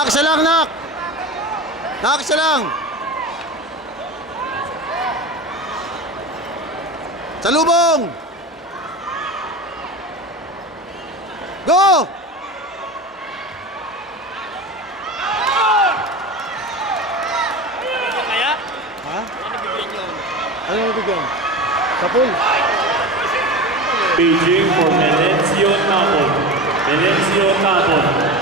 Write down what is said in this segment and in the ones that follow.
Nak, isa lang, nak. Nak, isa lang. Salubong. Go! Kaya? Ha? Ano bigyan nyo? Ano yung bigyan? Kapul. Beijing for Melencio Tapon. Melencio Tapon.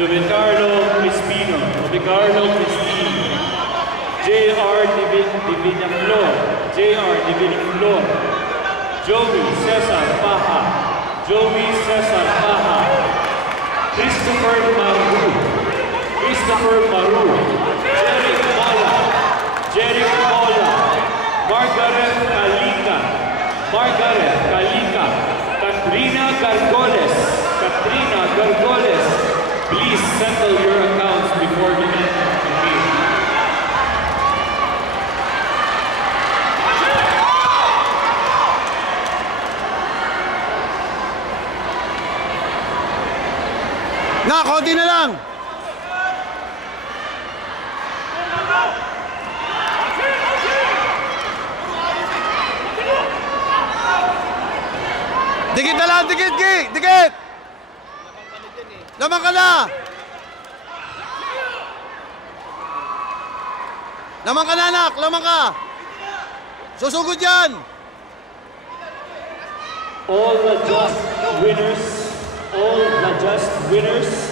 Jovicarlo Crispino. Jovicarlo Crispino. J.R. Divillaflor. J.R. Divillaflor. Joey Cesar Paja. Joey Cesar Paja. Christopher Maru. Christopher Maru. Jeric Mola. Jeric Mola. Margaret Calica. Margaret Calica. Katrina Gargoles. Katrina Gargoles. Please settle your accounts before the end of the game. Na, konti na lang. Dikit na lang, dikit, Gi! Dikit! Lamang ka na! Lamang ka na, anak! Lamang ka! Susugod yan! All the just winners